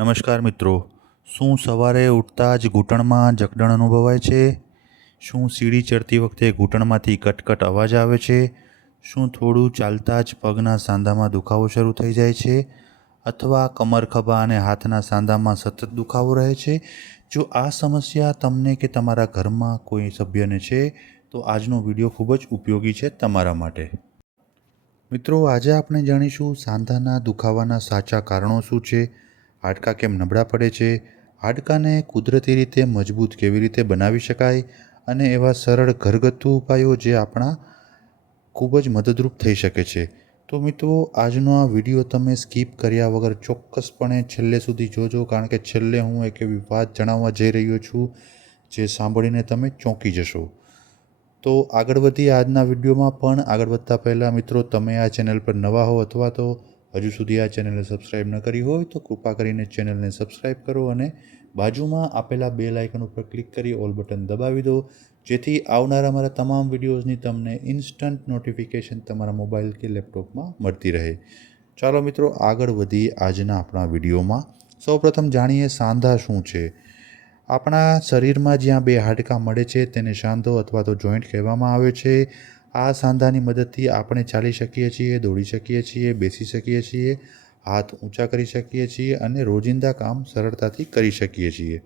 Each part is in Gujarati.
નમસ્કાર મિત્રો, શું સવારે ઉઠતા જ ઘૂંટણમાં જકડણ અનુભવાય છે? શું સીડી ચડતી વખતે ઘૂંટણમાંથી કટકટ અવાજ આવે છે? શું થોડું ચાલતા જ પગના સાંધામાં દુખાવો શરૂ થઈ જાય છે? અથવા કમર ખભા અને હાથના સાંધામાં સતત દુખાવો રહે છે? જો આ સમસ્યા તમને કે તમારા ઘરમાં કોઈ સભ્યને છે તો આજનો વિડીયો ખૂબ જ ઉપયોગી છે તમારા માટે. મિત્રો, આજે આપણે જાણીશું સાંધાના દુખાવાના સાચા કારણો શું છે, હાડકાં કેમ નબળા પડે છે, હાડકાંને કુદરતી રીતે મજબૂત કેવી રીતે બનાવી શકાય અને એવા સરળ ઘરગથ્થુ ઉપાયો જે આપણા ખૂબ જ મદદરૂપ થઈ શકે છે. તો મિત્રો, આજનો આ વિડીયો તમે સ્કીપ કર્યા વગર ચોક્કસપણે છેલ્લે સુધી જોજો, કારણ કે છેલ્લે હું એક એવી વાત જણાવવા જઈ રહ્યો છું જે સાંભળીને તમે ચોંકી જશો. તો આગળ વધીએ આજના વિડીયોમાં. પણ આગળ વધતા પહેલાં મિત્રો, તમે આ ચેનલ પર નવા હો અથવા તો હજુ સુધી આ ચેનલને સબસ્ક્રાઈબ ન કરી હોય તો કૃપા કરીને ચેનલને સબસ્ક્રાઈબ કરો અને બાજુમાં આપેલા બેલ આઇકન ઉપર ક્લિક કરી ઓલ બટન દબાવી દો, જેથી આવનારા મારા તમામ વિડીયોઝની તમને ઇન્સ્ટન્ટ નોટિફિકેશન તમારા મોબાઈલ કે લેપટોપમાં મળતી રહે. ચાલો મિત્રો, આગળ વધીએ આજના આપણા વિડીયોમાં. સૌપ્રથમ જાણીએ સાંધા શું છે. આપણા શરીરમાં જ્યાં બે હાડકાં મળે છે તેને સાંધો અથવા તો જોઈન્ટ કહેવામાં આવે છે. આ સાંધાની મદદથી આપણે ચાલી શકીએ છીએ, દોડી શકીએ છીએ, બેસી શકીએ છીએ, હાથ ઊંચા કરી શકીએ છીએ અને રોજિંદા કામ સરળતાથી કરી શકીએ છીએ.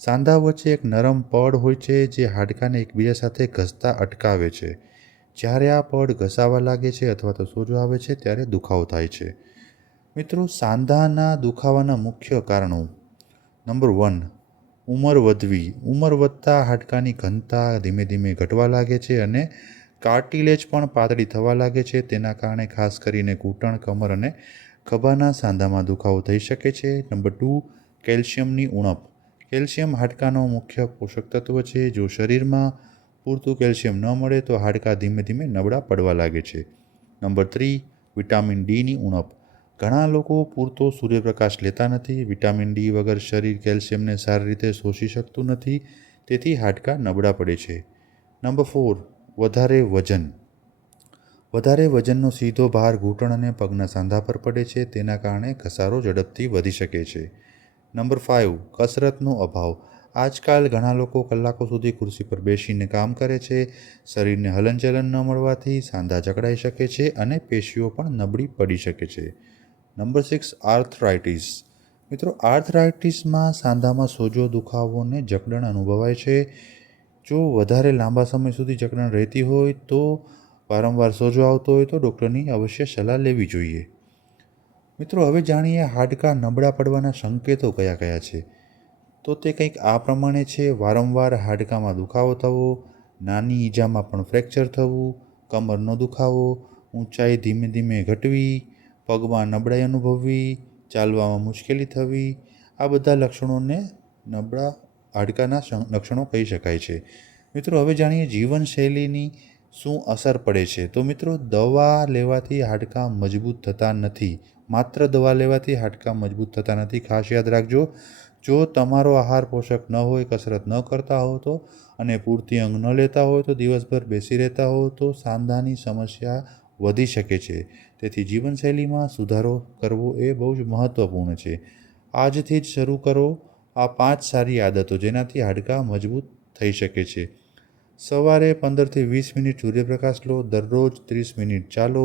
સાંધા વચ્ચે એક નરમ પડ હોય છે જે હાડકાંને એકબીજા સાથે ઘસતા અટકાવે છે. જ્યારે આ પડ ઘસાવા લાગે છે અથવા તો સોજો આવે છે ત્યારે દુખાવો થાય છે. મિત્રો, સાંધાના દુખાવાના મુખ્ય કારણો. નંબર 1, ઉંમર વધવી. ઉંમર વધતા હાડકાંની ઘનતા ધીમે ધીમે ઘટવા લાગે છે અને કાર્ટિલેજ પણ પાતળી થવા લાગે છે. તેના કારણે ખાસ કરીને ઘૂંટણ, કમર અને ખભાના સાંધામાં દુખાવો થઈ શકે છે. નંબર 2, કેલ્શિયમની ઉણપ. કેલ્શિયમ હાડકાંનો મુખ્ય પોષક તત્વ છે. જો શરીરમાં પૂરતું કેલ્શિયમ ન મળે તો હાડકાં ધીમે ધીમે નબળા પડવા લાગે છે. નંબર 3, વિટામિન ડીની ઉણપ. ઘણા લોકો પૂરતો સૂર્યપ્રકાશ લેતા નથી. વિટામિન ડી વગર શરીર કેલ્શિયમને સારી રીતે શોષી શકતું નથી, તેથી હાડકાં નબળા પડે છે. નંબર 4, વધારે વજન. વધારે વજનનો સીધો ભાર ઘૂંટણ અને પગના સાંધા પર પડે છે. તેના કારણે ઘસારો ઝડપથી વધી શકે છે. નંબર 5, કસરતનો અભાવ. આજકાલ ઘણા લોકો કલાકો સુધી ખુરશી પર બેસીને કામ કરે છે. શરીરને હલનચલન ન મળવાથી સાંધા જકડાઈ શકે છે અને પેશીઓ પણ નબળી પડી શકે છે. Number 6, arthritis. મિત્રો, આર્થરાઇટિસમાં સાંધામાં સોજો, દુખાવો અને જકડણ અનુભવાય છે. જો વધારે લાંબા સમય સુધી જકડણ રહેતી હોય તો વારંવાર સોજો આવતો હોય તો ડૉક્ટરની અવશ્ય સલાહ લેવી જોઈએ. મિત્રો, હવે જાણીએ હાડકાં નબળા પડવાના સંકેતો કયા કયા છે. તો તે કંઈક આ પ્રમાણે છે. વારંવાર હાડકાંમાં દુખાવો થવો, નાની ઈજામાં પણ ફ્રેક્ચર થવું, કમરનો દુખાવો, ઊંચાઈ ધીમે ધીમે ઘટવી, પગમાં નબળાઈ અનુભવવી, ચાલવામાં મુશ્કેલી થવી. આ બધા લક્ષણોને નબળા હાડકાંના લક્ષણો કહી શકાય છે. મિત્રો, હવે જાણીએ જીવનશૈલીની શું અસર પડે છે. તો મિત્રો, દવા લેવાથી હાડકાં મજબૂત થતા નથી. માત્ર દવા લેવાથી હાડકાં મજબૂત થતા નથી. ખાસ યાદ રાખજો, જો તમારો આહાર પોષક ન હોય, કસરત ન કરતા હો તો અને પૂરતી ઊંઘ ન લેતા હોય તો દિવસભર બેસી રહેતા હો તો સાંધાની સમસ્યા વધી શકે છે. તેથી જીવનશૈલીમાં સુધારો કરવો એ બહુ જ મહત્ત્વપૂર્ણ છે. આજથી જ શરૂ કરો આ 5 સારી આદતો, જેનાથી હાડકાં મજબૂત થઈ શકે છે. સવારે 15થી 20 મિનિટ સૂર્યપ્રકાશ લો, દરરોજ 30 મિનિટ ચાલો,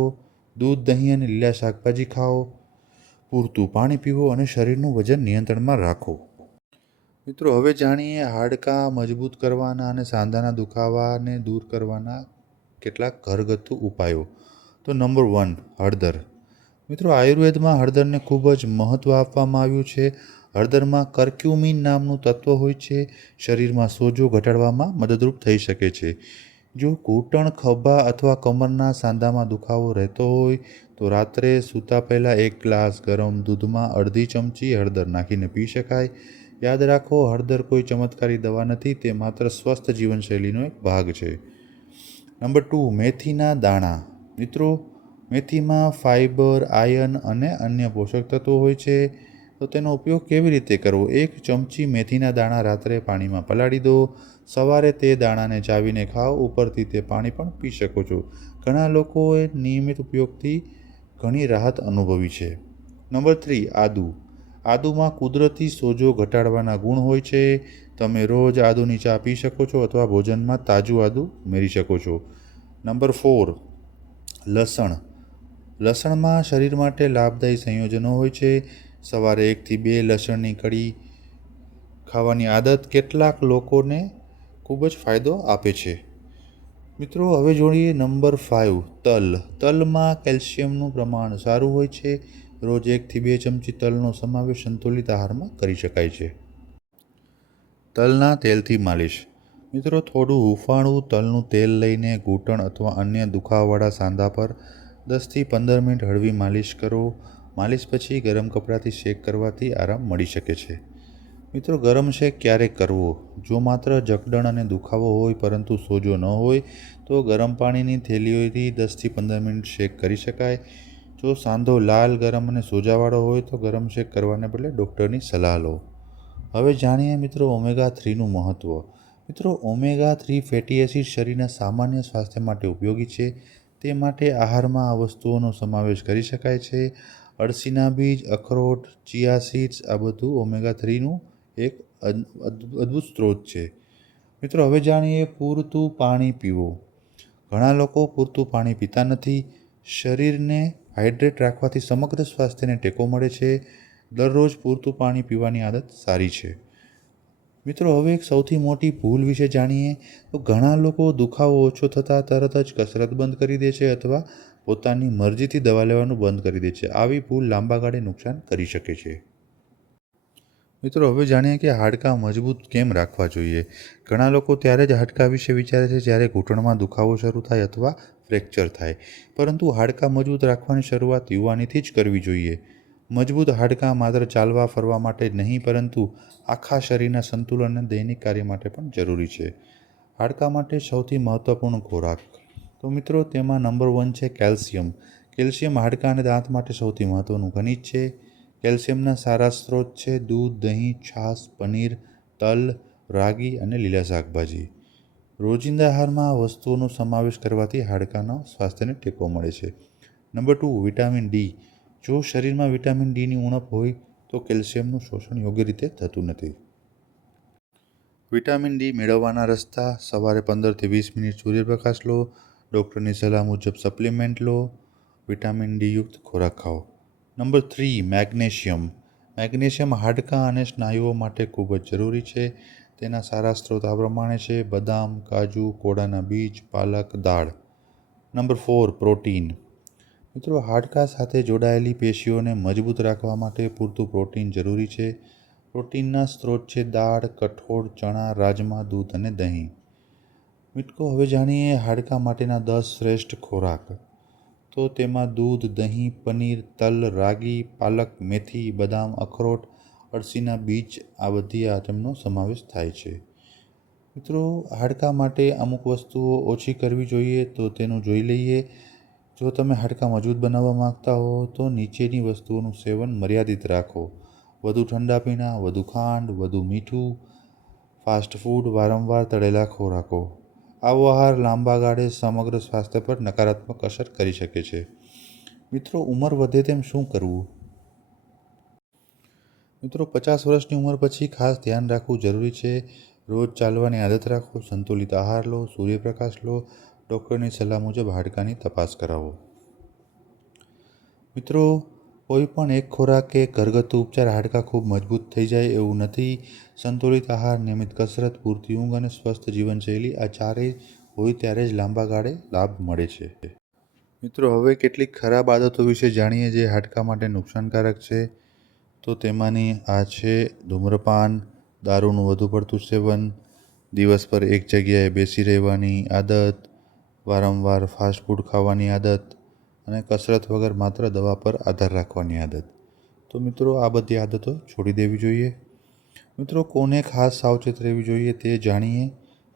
દૂધ, દહીં અને લીલા શાકભાજી ખાઓ, પૂરતું પાણી પીવો અને શરીરનું વજન નિયંત્રણમાં રાખો. મિત્રો, હવે જાણીએ હાડકાં મજબૂત કરવાના અને સાંધાના દુખાવાને દૂર કરવાના કેટલાક ઘરગથ્થુ ઉપાયો. તો નંબર 1, હળદર. મિત્રો, આયુર્વેદમાં હળદરને ખૂબ જ મહત્ત્વ આપવામાં આવ્યું છે. હળદરમાં કર્ક્યુમિન નામનું તત્વ હોય છે. શરીરમાં સોજો ઘટાડવામાં મદદરૂપ થઈ શકે છે. જો ઘૂંટણ, ખભા અથવા કમરના સાંધામાં દુખાવો રહેતો હોય તો રાત્રે સૂતા પહેલાં 1 ગ્લાસ ગરમ દૂધમાં અડધી ચમચી હળદર નાખીને પી શકાય. યાદ રાખો, હળદર કોઈ ચમત્કારી દવા નથી, તે માત્ર સ્વસ્થ જીવનશૈલીનો એક ભાગ છે. નંબર 2, મેથીના દાણા. મિત્રો, મેથીમાં ફાઇબર, આયર્ન અને અન્ય પોષક તત્વો હોય છે. તો તેનો ઉપયોગ કેવી રીતે કરવો? 1 ચમચી મેથીના દાણા રાત્રે પાણીમાં પલાળી દો. સવારે તે દાણાને ચાવીને ખાઓ. ઉપરથી તે પાણી પણ પી શકો છો. ઘણા લોકોએ નિયમિત ઉપયોગથી ઘણી રાહત અનુભવી છે. નંબર 3, આદુ. આદુમાં કુદરતી સોજો ઘટાડવાના ગુણ હોય છે. તમે રોજ આદુની ચા પી શકો છો અથવા ભોજનમાં તાજું આદુ ઉમેરી શકો છો. નંબર 4, લસણ. લસણમાં શરીર માટે લાભદાયી સંયોજનો હોય છે. સવારે 1 થી 2 લસણની કળી ખાવાની આદત કેટલાક લોકોને ખૂબ જ ફાયદો આપે છે. મિત્રો, હવે જોઈએ નંબર 5, તલ. તલમાં કેલ્શિયમનું પ્રમાણ સારું હોય છે. રોજ 1 થી 2 ચમચી તલનો સમાવેશ સંતુલિત આહારમાં કરી શકાય છે. તલના તેલથી માલિશ. મિત્રો, થોડું હૂંફાળું તલનું તેલ લઈને ઘૂંટણ અથવા અન્ય દુખાવાવાળા સાંધા પર 10 થી 15 મિનિટ હળવી માલિશ કરો. માલિશ પછી ગરમ કપડાથી શેક કરવાથી આરામ મળી શકે છે. મિત્રો, ગરમ શેક ક્યારે કરવો? જો માત્ર જકડણ અને દુખાવો હોય પરંતુ સોજો ન હોય તો ગરમ પાણીની થેલીઓથી 10 થી 15 મિનિટ શેક કરી શકાય. જો સાંધો લાલ, ગરમ અને સોજાવાળો હોય તો ગરમ શેક કરવાને બદલે ડૉક્ટરની સલાહ લો. હવે જાણીએ મિત્રો ઓમેગા-3નું મહત્ત્વ. મિત્રો, ઓમેગા-3 ફેટી એસિડ શરીરના સામાન્ય સ્વાસ્થ્ય માટે ઉપયોગી છે. તે માટે આહારમાં આ વસ્તુઓનો સમાવેશ કરી શકાય છે. અળસીના બીજ, અખરોટ, ચિયા સીડ્સ આ બધું ઓમેગા-3નું એક અદ્ભુત સ્ત્રોત છે. મિત્રો, હવે જાણીએ પૂરતું પાણી પીવું. ઘણા લોકો પૂરતું પાણી પીતા નથી. શરીરને હાઇડ્રેટ રાખવાથી સમગ્ર સ્વાસ્થ્યને ટેકો મળે છે. દરરોજ પૂરતું પાણી પીવાની આદત સારી છે. મિત્રો, હવે એક સૌથી મોટી ભૂલ વિશે જાણીએ તો ઘણા લોકો દુખાવો ઓછો થતાં તરત જ કસરત બંધ કરી દે છે અથવા પોતાની મરજીથી દવા લેવાનું બંધ કરી દે છે. આવી ભૂલ લાંબા ગાળે નુકસાન કરી શકે છે. મિત્રો, હવે જાણીએ કે હાડકાં મજબૂત કેમ રાખવા જોઈએ. ઘણા લોકો ત્યારે જ હાડકાં વિશે વિચારે છે જ્યારે ઘૂંટણમાં દુખાવો શરૂ થાય અથવા ફ્રેક્ચર થાય. પરંતુ હાડકાં મજબૂત રાખવાની શરૂઆત યુવાનીથી જ કરવી જોઈએ. મજબૂત હાડકાં માત્ર ચાલવા ફરવા માટે જ નહીં પરંતુ આખા શરીરના સંતુલન અને દૈનિક કાર્ય માટે પણ જરૂરી છે. હાડકાં માટે સૌથી મહત્ત્વપૂર્ણ ખોરાક. તો મિત્રો, તેમાં નંબર 1 છે કેલ્શિયમ. કેલ્શિયમ હાડકાં અને દાંત માટે સૌથી મહત્ત્વનું ખનિજ છે. કેલ્શિયમના સારા સ્ત્રોત છે દૂધ, દહીં, છાશ, પનીર, તલ, રાગી અને લીલા શાકભાજી. રોજિંદા આહારમાં આ વસ્તુઓનો સમાવેશ કરવાથી હાડકાંના સ્વાસ્થ્યને ટેકો મળે છે. Number 2, vitamin D. જો શરીરમાં વિટામિન ડીની ઉણપ હોય તો કેલ્શિયમનું શોષણ યોગ્ય રીતે થતું નથી. વિટામિન ડી મેળવવાના રસ્તા: સવારે 15 થી 20 મિનિટ સૂર્યપ્રકાશ લો. ડૉક્ટરની સલાહ મુજબ સપ્લિમેન્ટ લો. વિટામિન ડી યુક્ત ખોરાક ખાઓ. Number 3, magnesium. મેગ્નેશિયમ હાડકાં અને સ્નાયુઓ માટે ખૂબ જ જરૂરી છે. તેના સારા સ્ત્રોત આ પ્રમાણે છે: બદામ, કાજુ, કોળાના બીજ, પાલક, દાળ. Number 4, protein. મિત્રો, હાડકાં સાથે જોડાયેલી પેશીઓને મજબૂત રાખવા માટે પૂરતું પ્રોટીન જરૂરી છે. પ્રોટીનના સ્ત્રોત છે દાળ, કઠોળ, ચણા, રાજમા, દૂધ અને દહીં. મિત્રો, હવે જાણીએ હાડકાં માટેના 10 શ્રેષ્ઠ ખોરાક. તો તેમાં દૂધ, દહીં, પનીર, તલ, રાગી, પાલક, મેથી, બદામ, અખરોટ, અળસીના બીજ આ બધી આઇટમનો સમાવેશ થાય છે. મિત્રો, હાડકાં માટે અમુક વસ્તુઓ ઓછી કરવી જોઈએ તો તેનું જોઈ લઈએ. જો તમે હાડકાં મજબૂત બનાવવા માંગતા હો તો નીચેની વસ્તુઓનું સેવન મર્યાદિત રાખો: વધુ ઠંડા પીણાં, વધુ ખાંડ, વધુ મીઠું, ફાસ્ટ ફૂડ, વારંવાર તળેલા ખોરાકો. આવો આહાર લાંબા ગાળે સમગ્ર સ્વાસ્થ્ય પર નકારાત્મક અસર કરી શકે છે. મિત્રો, ઉંમર વધે તેમ શું કરવું? મિત્રો, 50 વર્ષની ઉંમર પછી ખાસ ધ્યાન રાખવું જરૂરી છે. રોજ ચાલવાની આદત રાખો, સંતુલિત આહાર લો, સૂર્યપ્રકાશ લો, ડૉક્ટરની સલાહ મુજબ હાડકાંની તપાસ કરાવો. મિત્રો, કોઈ પણ એક ખોરાક કે ઘરગથ્થુ ઉપચાર હાડકાં ખૂબ મજબૂત થઈ જાય એવું નથી. સંતુલિત આહાર, નિયમિત કસરત, પૂરતી ઊંઘ અને સ્વસ્થ જીવનશૈલી આ ચારેય હોય ત્યારે જ લાંબા ગાળે લાભ મળે છે. મિત્રો, હવે કેટલીક ખરાબ આદતો વિશે જાણીએ જે હાડકાં માટે નુકસાનકારક છે. તો તેમાંની આ છે ધૂમ્રપાન, દારૂનું વધુ પડતું સેવન, દિવસ પર એક જગ્યાએ બેસી રહેવાની આદત, વારંવાર ફાસ્ટ ફૂડ ખાવાની આદત અને કસરત વગર માત્ર દવા પર આધાર રાખવાની આદત. તો મિત્રો, આ બધી આદતો છોડી દેવી જોઈએ. મિત્રો, કોને ખાસ સાવચેત રહેવી જોઈએ તે જાણીએ.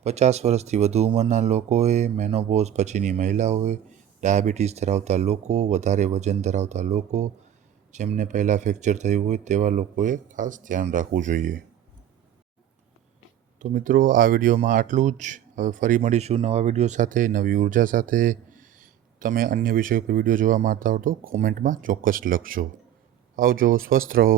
50 વર્ષથી વધુ ઉંમરના લોકોએ, મેનોપોઝ પછીની મહિલાઓએ, ડાયાબિટીસ ધરાવતા લોકો, વધારે વજન ધરાવતા લોકો, જેમને પહેલાં ફ્રેક્ચર થયું હોય તેવા લોકોએ ખાસ ધ્યાન રાખવું જોઈએ. તો મિત્રો, આ વિડીયોમાં આટલું જ. હવે ફરી મળીશું નવા વિડીયો સાથે, નવી ઉર્જા સાથે. તમે અન્ય વિષયો પર વિડીયો જોવા માંગતા હો તો કોમેન્ટમાં ચોક્કસ લખજો. આવજો, સ્વસ્થ રહો.